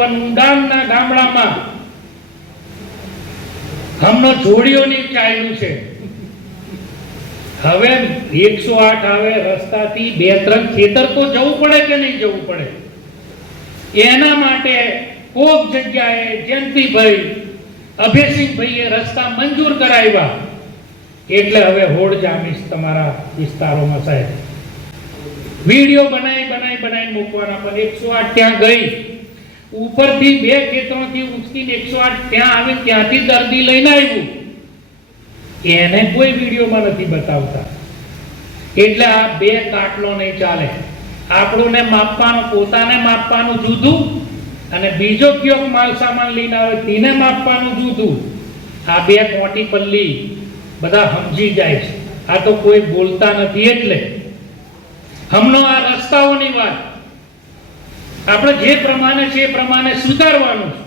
ઊંડાણના ગામડામાં હમણો જોડીઓની ચાલ્યું છે. હવે એકસો આઠ આવે રસ્તાથી બે ત્રણ ખેતર તો જવું પડે કે નહીં જવું પડે? એના માટે કોક જગ્યાએ જયંતિભાઈ અભયસિંહભાઈએ રસ્તા મંજૂર કરાવ્યા. એટલે હવે હોડ જામીશ તમારા વિસ્તારોમાં સાહેબ. વીડિયો બનાવી બનાવી બનાવી મૂકવાના પણ એકસો આઠ ત્યાં ગઈ. ઉપરથી બે ખેતરોથી ઉચકીને એકસો આઠ ત્યાં આવે ત્યાંથી દર્દી લઈને આવ્યું. એને કોઈ વિડીયોમાં નથી બતાવતા. એટલે આ બે કાટલો નહીં ચાલે. આપણુંને માપવાનું, પોતાને માપવાનું જુદું અને બીજો કયો માલ સામાન લઈને આવે તેને માપવાનું જુદું. આ બે કોટી પલ્લી બધા સમજી જાય છે. આ તો કોઈ બોલતા નથી એટલે. હમણો આ રસ્તાઓની આપણે જે પ્રમાણે છે એ પ્રમાણે સુધારવાનું